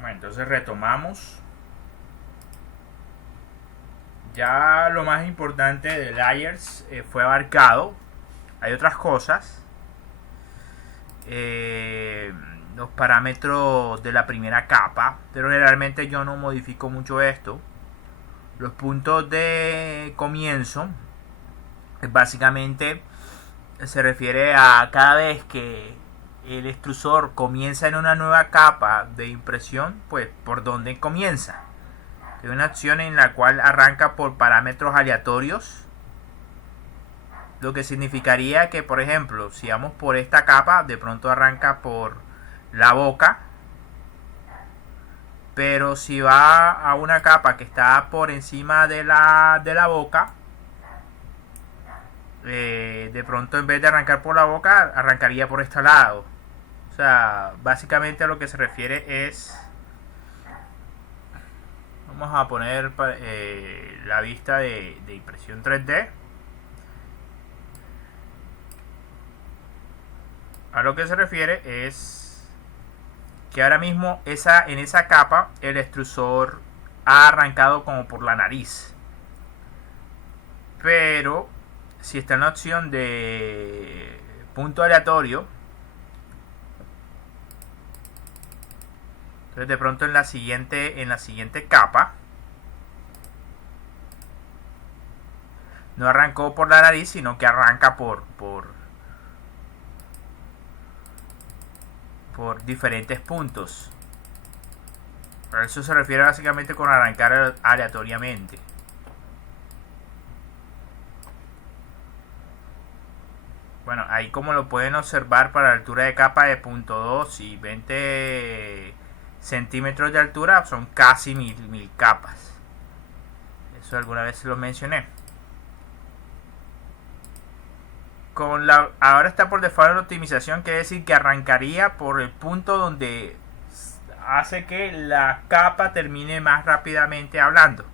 Bueno, entonces retomamos. Ya lo más importante de layers fue abarcado. Hay otras cosas. Los parámetros de la primera capa, pero generalmente yo no modifico mucho esto. Los puntos de comienzo básicamente se refiere a cada vez que el extrusor comienza en una nueva capa de impresión, pues por dónde comienza. Es una acción en la cual arranca por parámetros aleatorios, lo que significaría que, por ejemplo, si vamos por esta capa, de pronto arranca por la boca, pero si va a una capa que está por encima de la boca, de pronto en vez de arrancar por la boca, arrancaría por este lado. O sea, básicamente a lo que se refiere es, vamos a poner la vista de impresión 3D. A lo que se refiere es que ahora mismo en esa capa el extrusor ha arrancado como por la nariz, pero si está en la opción de punto aleatorio, entonces de pronto en la siguiente capa no arrancó por la nariz, sino que arranca por diferentes puntos. A eso se refiere básicamente con arrancar aleatoriamente. Bueno, ahí como lo pueden observar, para la altura de capa de 0.2 y 20 centímetros de altura son casi mil capas. Eso alguna vez lo mencioné. Ahora está por default en optimización, quiere decir que arrancaría por el punto donde hace que la capa termine más rápidamente hablando.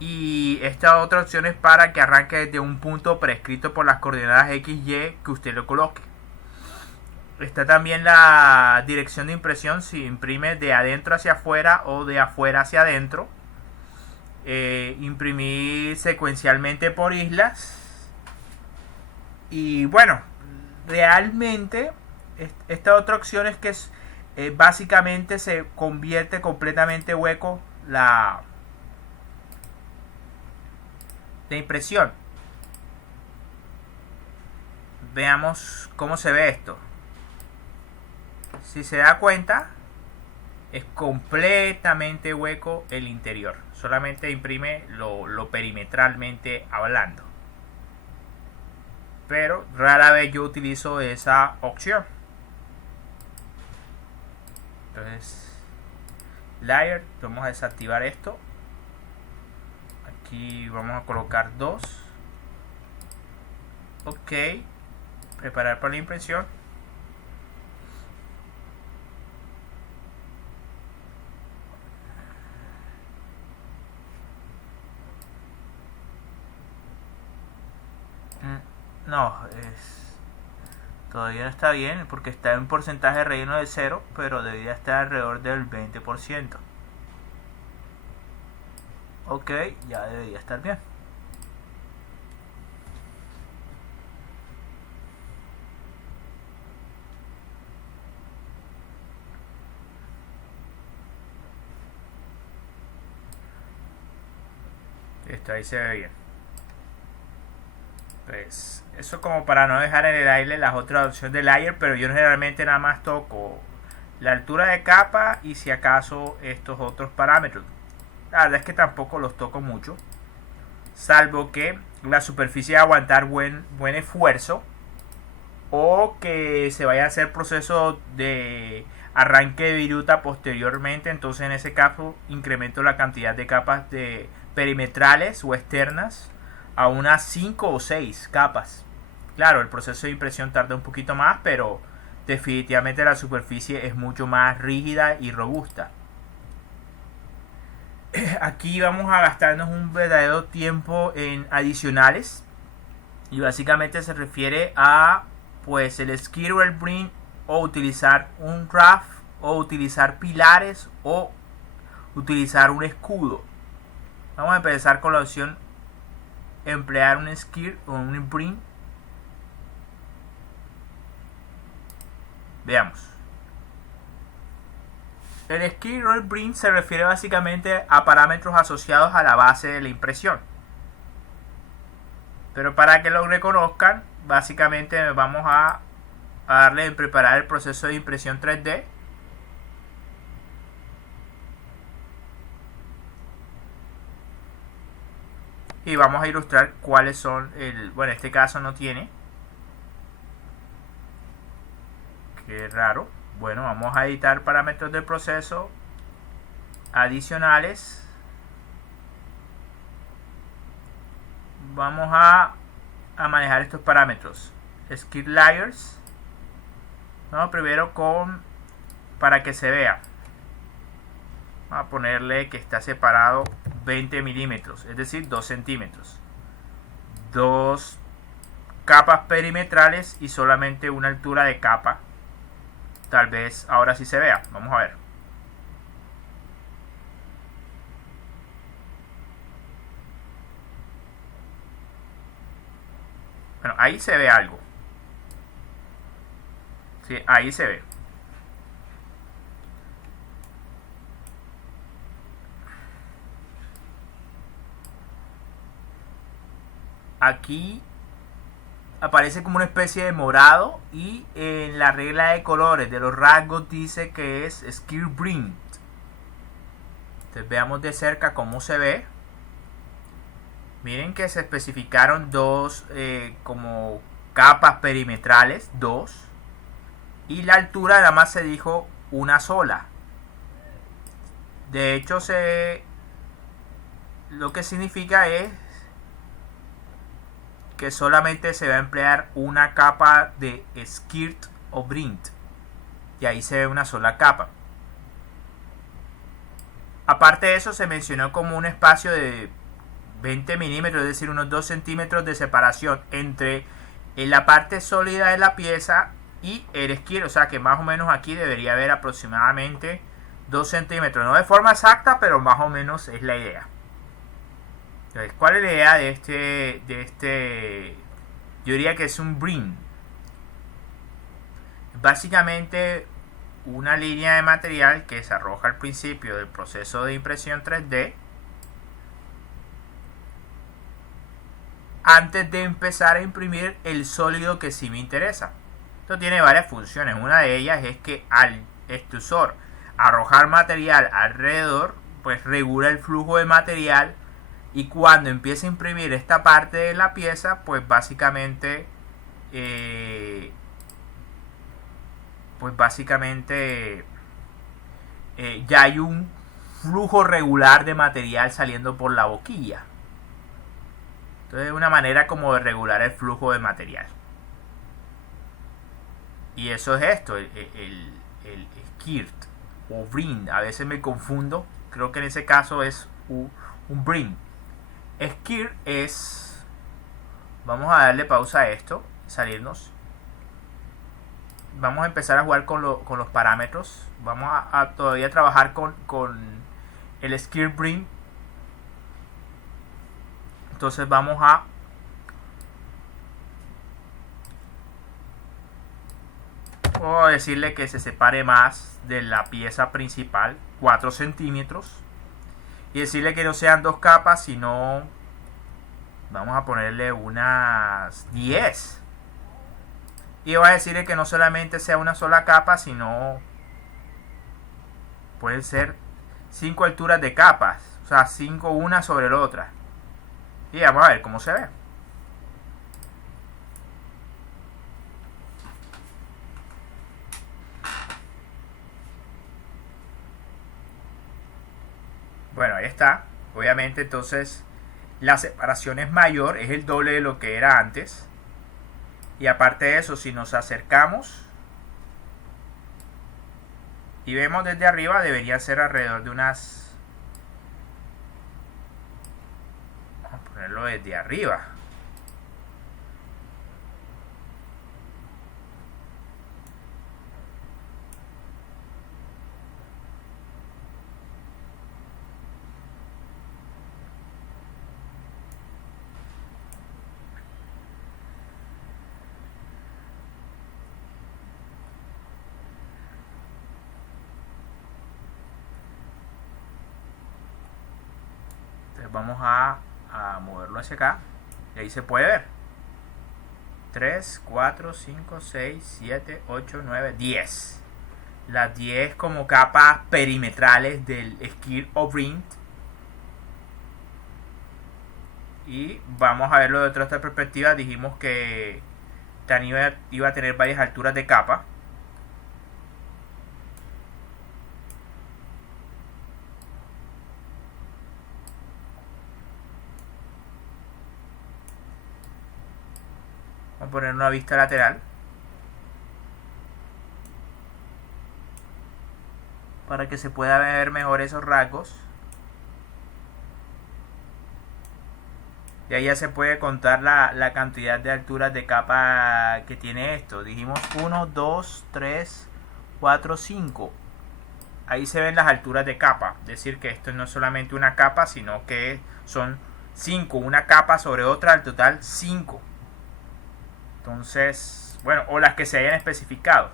Y esta otra opción es para que arranque desde un punto prescrito por las coordenadas XY que usted lo coloque. Está también la dirección de impresión, si imprime de adentro hacia afuera o de afuera hacia adentro. Imprimir secuencialmente por islas. Y bueno, realmente esta otra opción es que básicamente se convierte completamente hueco la impresión. Veamos cómo se ve esto. Si se da cuenta, es completamente hueco el interior. Solamente imprime lo perimetralmente hablando. Pero rara vez yo utilizo esa opción. Entonces, layer, vamos a desactivar esto. Aquí vamos a colocar 2. Ok, preparar para la impresión. No, todavía no está bien porque está en porcentaje de relleno de 0, pero debería estar alrededor del 20%. Ok, ya debería estar bien. Esto ahí se ve bien. Pues eso como para no dejar en el aire las otras opciones de layer, pero yo generalmente nada más toco la altura de capa y si acaso estos otros parámetros. La verdad es que tampoco los toco mucho, salvo que la superficie de aguantar buen esfuerzo o que se vaya a hacer proceso de arranque de viruta posteriormente. Entonces en ese caso incremento la cantidad de capas de perimetrales o externas a unas 5 o 6 capas. Claro, el proceso de impresión tarda un poquito más, pero definitivamente la superficie es mucho más rígida y robusta. Aquí vamos a gastarnos un verdadero tiempo en adicionales y básicamente se refiere a pues el Skid Roll Bring o utilizar un RAF o utilizar pilares o utilizar un escudo. Vamos a empezar con la opción emplear un skirt o un bring. Veamos. El skirt o el bring se refiere básicamente a parámetros asociados a la base de la impresión. Pero para que lo reconozcan, básicamente vamos a darle en preparar el proceso de impresión 3D. Y vamos a ilustrar cuáles son bueno, en este caso no tiene. Qué raro. Bueno, vamos a editar parámetros del proceso adicionales. Vamos a manejar estos parámetros. Skirt layers. Vamos primero para que se vea. Vamos a ponerle que está separado 20 milímetros, es decir, 2 centímetros. 2 capas perimetrales y solamente una altura de capa. Tal vez ahora sí se vea. Vamos a ver. Bueno, ahí se ve algo. Sí, ahí se ve. Aquí aparece como una especie de morado y en la regla de colores de los rasgos dice que es skirt bring. Entonces veamos de cerca cómo se ve. Miren que se especificaron dos como capas perimetrales, 2, y la altura nada más se dijo una sola. De hecho lo que significa es que solamente se va a emplear una capa de skirt o bring, y ahí se ve una sola capa. Aparte de eso, se mencionó como un espacio de 20 milímetros, es decir, unos 2 centímetros de separación entre la parte sólida de la pieza y el skirt, o sea que más o menos aquí debería haber aproximadamente 2 centímetros, no de forma exacta, pero más o menos es la idea. Entonces, ¿cuál es la idea de este? Yo diría que es un bring. Básicamente una línea de material que se arroja al principio del proceso de impresión 3D antes de empezar a imprimir el sólido que sí me interesa. Esto tiene varias funciones. Una de ellas es que al extrusor arrojar material alrededor, pues regula el flujo de material, y cuando empiece a imprimir esta parte de la pieza, pues básicamente ya hay un flujo regular de material saliendo por la boquilla. Entonces es una manera como de regular el flujo de material. Y eso es esto, el skirt o bring. A veces me confundo, creo que en ese caso es un bring. Skirt es, vamos a darle pausa a esto, salirnos. Vamos a empezar a jugar con los parámetros. Vamos a todavía trabajar con el skirt bring. Entonces vamos a decirle que se separe más de la pieza principal, 4 centímetros. Y decirle que no sean 2 capas, sino vamos a ponerle unas 10. Y voy a decirle que no solamente sea una sola capa, sino pueden ser 5 alturas de capas. O sea, 5 una sobre la otra. Y vamos a ver cómo se ve. Bueno, ahí está. Obviamente entonces la separación es mayor, es el doble de lo que era antes. Y aparte de eso, si nos acercamos y vemos desde arriba, debería ser alrededor de unas... Vamos a ponerlo desde arriba. Entonces vamos a moverlo hacia acá y ahí se puede ver 3, 4, 5, 6, 7, 8, 9, 10. Las 10 como capas perimetrales del Skill of Ring. Y vamos a verlo de otra perspectiva. Dijimos que Tani iba a tener varias alturas de capa. Vamos a poner una vista lateral para que se pueda ver mejor esos rasgos. Y ahí ya se puede contar la cantidad de alturas de capa que tiene esto. Dijimos 1, 2, 3, 4, 5. Ahí se ven las alturas de capa. Es decir, que esto no es solamente una capa, sino que son 5. Una capa sobre otra, al total 5. Entonces, bueno, o las que se hayan especificado.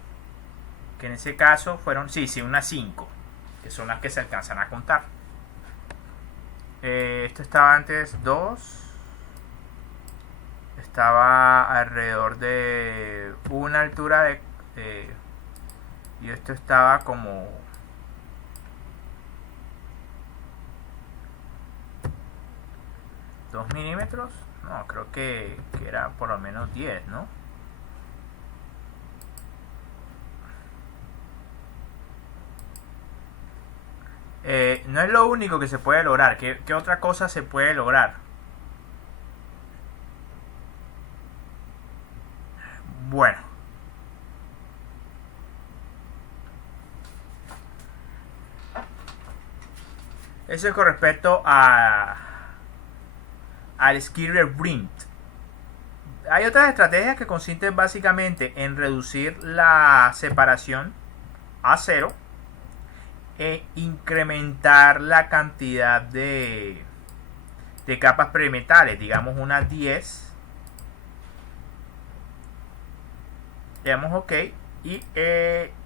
Que en ese caso fueron, sí, unas 5. Que son las que se alcanzan a contar. Esto estaba antes 2. Estaba alrededor de una altura y esto estaba como ¿2 milímetros? No, creo que era por lo menos 10, ¿no? No es lo único que se puede lograr. ¿Qué otra cosa se puede lograr? Bueno, eso es con respecto al Skill Ring. Hay otras estrategias que consisten básicamente en reducir la separación a 0 e incrementar la cantidad de capas perimetrales, digamos unas 10. Le damos OK y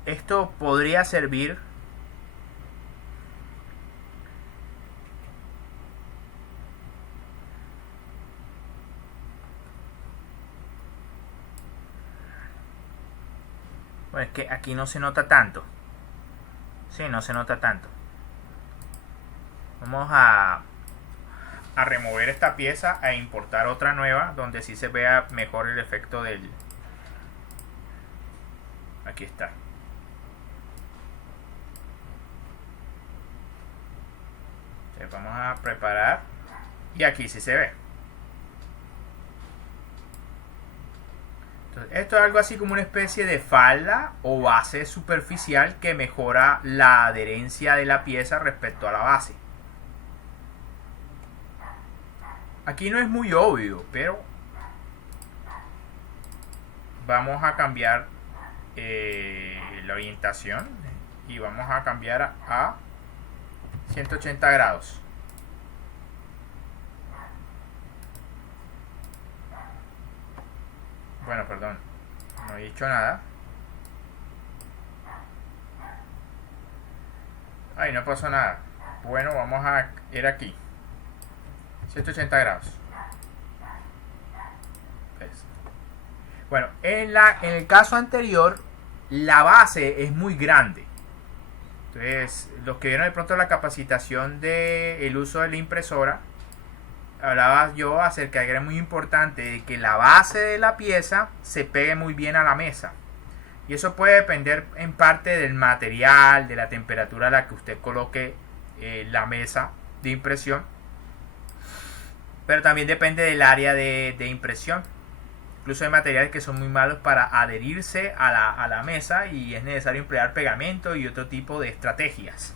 esto podría servir bueno, es que aquí no se nota tanto. Sí, no se nota tanto. Vamos a remover esta pieza e importar otra nueva donde sí se vea mejor el efecto del... Aquí está. Entonces vamos a preparar y aquí sí se ve. Entonces, esto es algo así como una especie de falda o base superficial que mejora la adherencia de la pieza respecto a la base. Aquí no es muy obvio, pero vamos a cambiar la orientación y vamos a cambiar a 180 grados. Bueno, perdón, no he dicho nada. Ay, no pasó nada. Bueno, vamos a ir aquí 180 grados. Bueno, en el caso anterior la base es muy grande. Entonces, los que vieron de pronto la capacitación del uso de la impresora, hablaba yo acerca de que era muy importante de que la base de la pieza se pegue muy bien a la mesa. Y eso puede depender en parte del material, de la temperatura a la que usted coloque la mesa de impresión. Pero también depende del área de impresión. Incluso hay materiales que son muy malos para adherirse a la mesa y es necesario emplear pegamento y otro tipo de estrategias.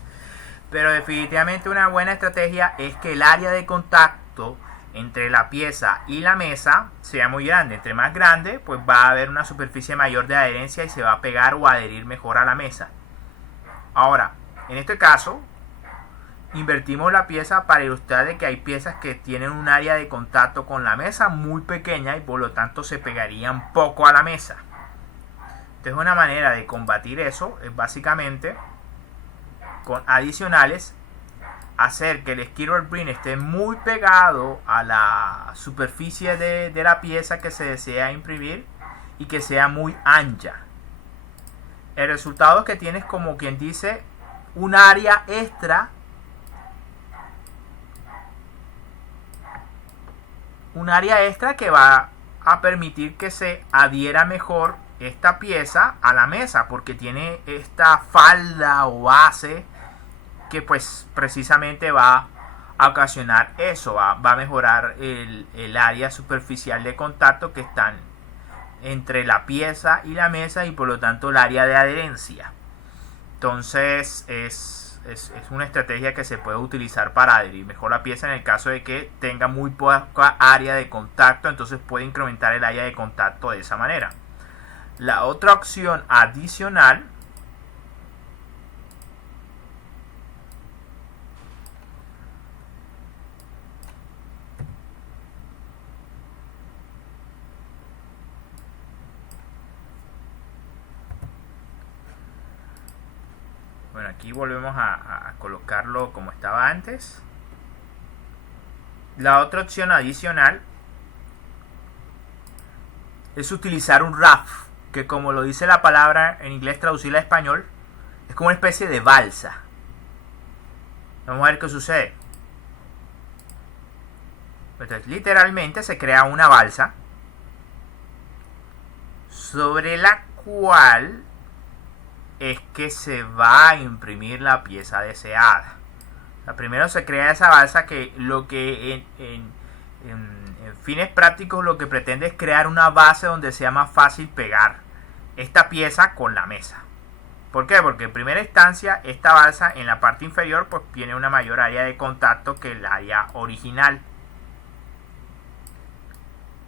Pero definitivamente una buena estrategia es que el área de contacto entre la pieza y la mesa sea muy grande. Entre más grande, pues va a haber una superficie mayor de adherencia y se va a pegar o adherir mejor a la mesa. Ahora, en este caso, invertimos la pieza para ilustrar de que hay piezas que tienen un área de contacto con la mesa muy pequeña y por lo tanto se pegarían poco a la mesa. Entonces una manera de combatir eso es básicamente con adicionales hacer que el Skirrel Brim esté muy pegado a la superficie de la pieza que se desea imprimir y que sea muy ancha. El resultado es que tienes, como quien dice, un área extra, que va a permitir que se adhiera mejor esta pieza a la mesa, porque tiene esta falda o base que pues precisamente va a ocasionar eso, va a mejorar el área superficial de contacto que están entre la pieza y la mesa, y por lo tanto el área de adherencia. Entonces es una estrategia que se puede utilizar para adherir mejor la pieza en el caso de que tenga muy poca área de contacto. Entonces puede incrementar el área de contacto de esa manera. La otra opción adicional bueno, aquí volvemos a colocarlo como estaba antes. La otra opción adicional es utilizar un raft, que como lo dice la palabra en inglés traducirla a español, es como una especie de balsa. Vamos a ver qué sucede. Entonces, literalmente se crea una balsa sobre la cual es que se va a imprimir la pieza deseada. O sea, primero se crea esa balsa que lo que en fines prácticos lo que pretende es crear una base donde sea más fácil pegar esta pieza con la mesa. ¿Por qué? Porque en primera instancia esta balsa en la parte inferior pues tiene una mayor área de contacto que el área original.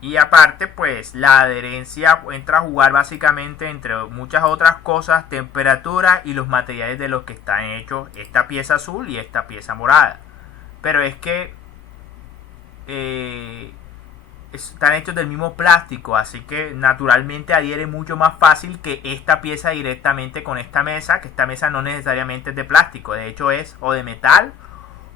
Y aparte pues la adherencia entra a jugar básicamente entre muchas otras cosas, temperatura y los materiales de los que están hechos esta pieza azul y esta pieza morada. Pero es que están hechos del mismo plástico, así que naturalmente adhiere mucho más fácil que esta pieza directamente con esta mesa, que esta mesa no necesariamente es de plástico, de hecho es o de metal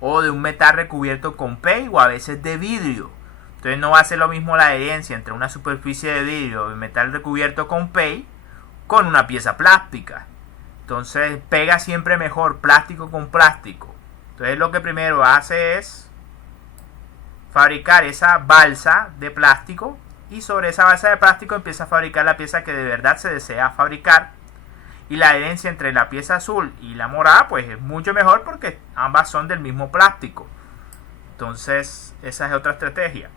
o de un metal recubierto con PEI o a veces de vidrio. Entonces no va a ser lo mismo la adherencia entre una superficie de vidrio y metal recubierto con PEI con una pieza plástica. Entonces pega siempre mejor plástico con plástico. Entonces lo que primero hace es fabricar esa balsa de plástico, y sobre esa balsa de plástico empieza a fabricar la pieza que de verdad se desea fabricar. Y la adherencia entre la pieza azul y la morada pues es mucho mejor porque ambas son del mismo plástico. Entonces esa es otra estrategia.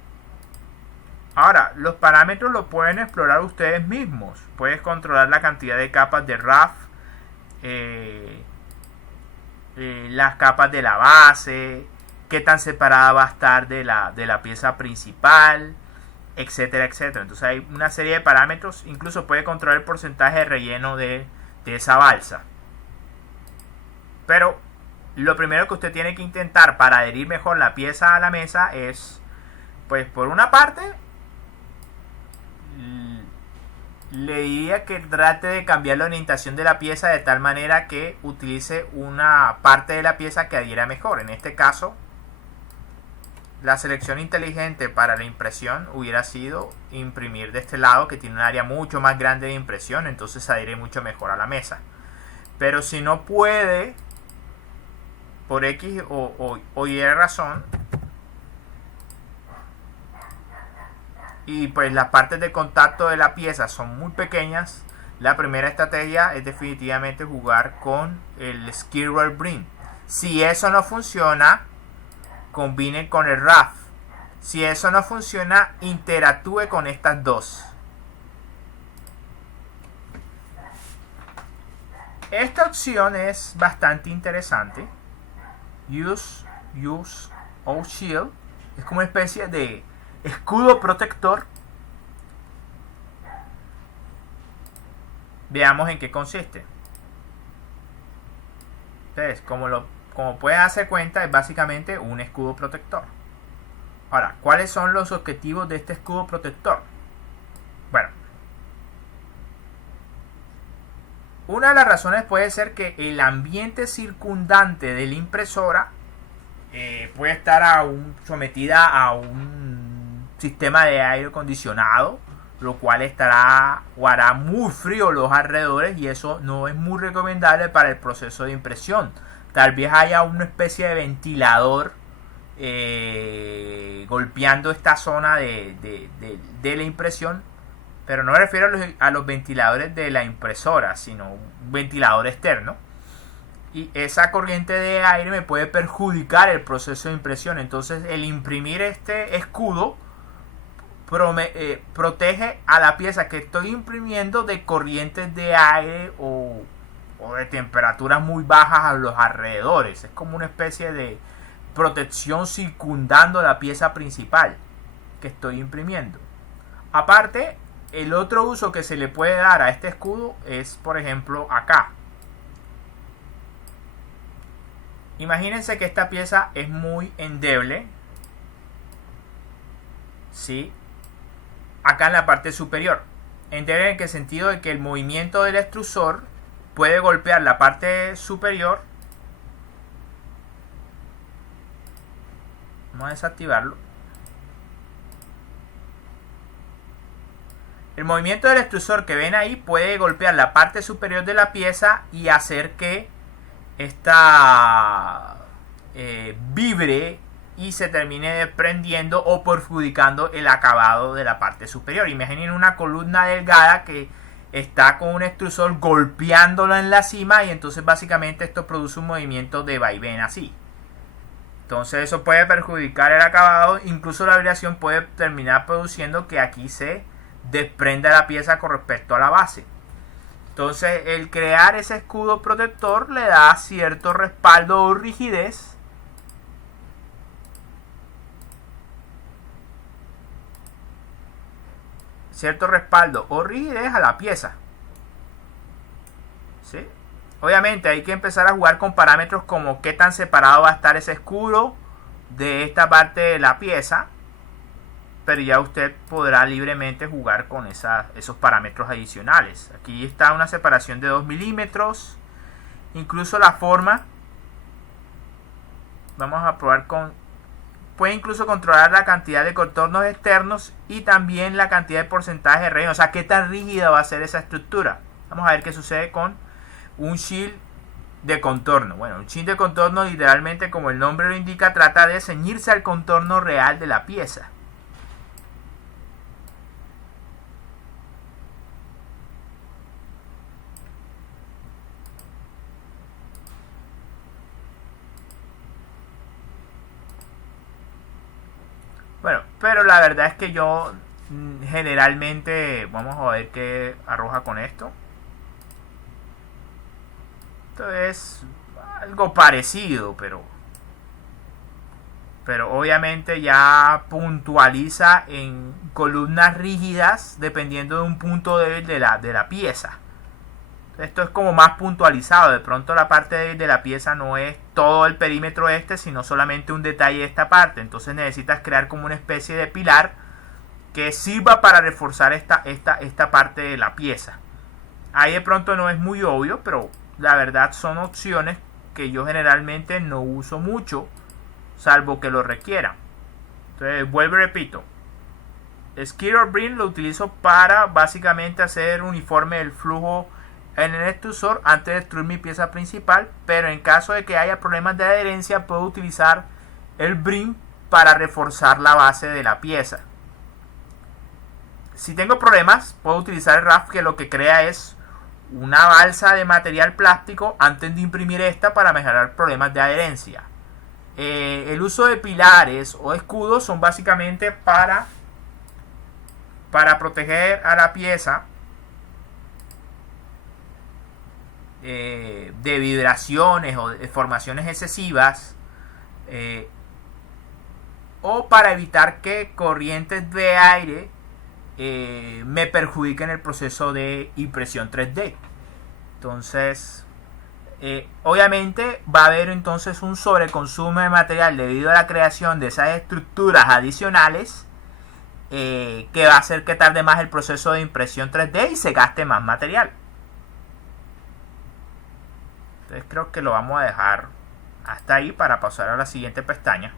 Ahora, los parámetros los pueden explorar ustedes mismos. Puedes controlar la cantidad de capas de raft, las capas de la base, qué tan separada va a estar de la pieza principal, etcétera, etcétera. Entonces hay una serie de parámetros. Incluso puede controlar el porcentaje de relleno de esa balsa. Pero lo primero que usted tiene que intentar para adherir mejor la pieza a la mesa es, pues por una parte, le diría que trate de cambiar la orientación de la pieza de tal manera que utilice una parte de la pieza que adhiera mejor. En este caso, la selección inteligente para la impresión hubiera sido imprimir de este lado, que tiene un área mucho más grande de impresión, entonces adhiere mucho mejor a la mesa. Pero si no puede, por X o Y razón, y pues las partes de contacto de la pieza son muy pequeñas, la primera estrategia es definitivamente jugar con el Skirrel Brim. Si eso no funciona, combine con el raft. Si eso no funciona, interactúe con estas dos. Esta opción es bastante interesante. Use or Shield. Es como una especie de escudo protector. Veamos en qué consiste. Entonces, como pueden darse cuenta, es básicamente un escudo protector. Ahora, ¿cuáles son los objetivos de este escudo protector? Bueno, una de las razones puede ser que el ambiente circundante de la impresora puede estar sometida a un sistema de aire acondicionado, lo cual estará o hará muy frío los alrededores, y eso no es muy recomendable para el proceso de impresión. Tal vez haya una especie de ventilador golpeando esta zona de la impresión, pero no me refiero a los ventiladores de la impresora, sino un ventilador externo. Y esa corriente de aire me puede perjudicar el proceso de impresión. Entonces el imprimir este escudo protege a la pieza que estoy imprimiendo de corrientes de aire o de temperaturas muy bajas a los alrededores. Es como una especie de protección circundando la pieza principal que estoy imprimiendo. Aparte, el otro uso que se le puede dar a este escudo es, por ejemplo, acá. Imagínense que esta pieza es muy endeble, ¿sí? Acá en la parte superior. Endeble en qué sentido, de que el movimiento del extrusor puede golpear la parte superior. Vamos a desactivarlo. El movimiento del extrusor que ven ahí puede golpear la parte superior de la pieza y hacer que esta vibre y se termine desprendiendo o perjudicando el acabado de la parte superior. Imaginen una columna delgada que está con un extrusor golpeándolo en la cima, y entonces básicamente esto produce un movimiento de vaivén así. Entonces eso puede perjudicar el acabado. Incluso la vibración puede terminar produciendo que aquí se desprenda la pieza con respecto a la base. Entonces el crear ese escudo protector le da cierto respaldo o rigidez a la pieza, ¿sí? Obviamente hay que empezar a jugar con parámetros como qué tan separado va a estar ese escudo de esta parte de la pieza, pero ya usted podrá libremente jugar con esos parámetros adicionales. Aquí está una separación de 2 milímetros. Incluso la forma, vamos a probar puede incluso controlar la cantidad de contornos externos y también la cantidad de porcentaje de relleno, o sea, qué tan rígida va a ser esa estructura. Vamos a ver qué sucede con un shield de contorno. Bueno, un shield de contorno, literalmente, como el nombre lo indica, trata de ceñirse al contorno real de la pieza. Bueno, pero la verdad es que yo generalmente, vamos a ver qué arroja con esto. Esto es algo parecido, pero obviamente ya puntualiza en columnas rígidas dependiendo de un punto débil de la pieza. Esto es como más puntualizado. De pronto la parte débil de la pieza no es todo el perímetro sino solamente un detalle de esta parte. Entonces necesitas crear como una especie de pilar que sirva para reforzar esta parte de la pieza. Ahí de pronto no es muy obvio, pero la verdad son opciones que yo generalmente no uso mucho, salvo que lo requiera. Entonces vuelvo y repito, Skid or Brim lo utilizo para básicamente hacer uniforme el flujo en el extrusor antes de destruir mi pieza principal, pero en caso de que haya problemas de adherencia puedo utilizar el brim para reforzar la base de la pieza. Si tengo problemas, puedo utilizar el RAF, que lo que crea es una balsa de material plástico antes de imprimir esta para mejorar problemas de adherencia. El uso de pilares o escudos son básicamente para proteger a la pieza de vibraciones o de deformaciones excesivas, o para evitar que corrientes de aire me perjudiquen el proceso de impresión 3D. Entonces obviamente va a haber entonces un sobreconsumo de material debido a la creación de esas estructuras adicionales, que va a hacer que tarde más el proceso de impresión 3D y se gaste más material. Entonces creo que lo vamos a dejar hasta ahí para pasar a la siguiente pestaña.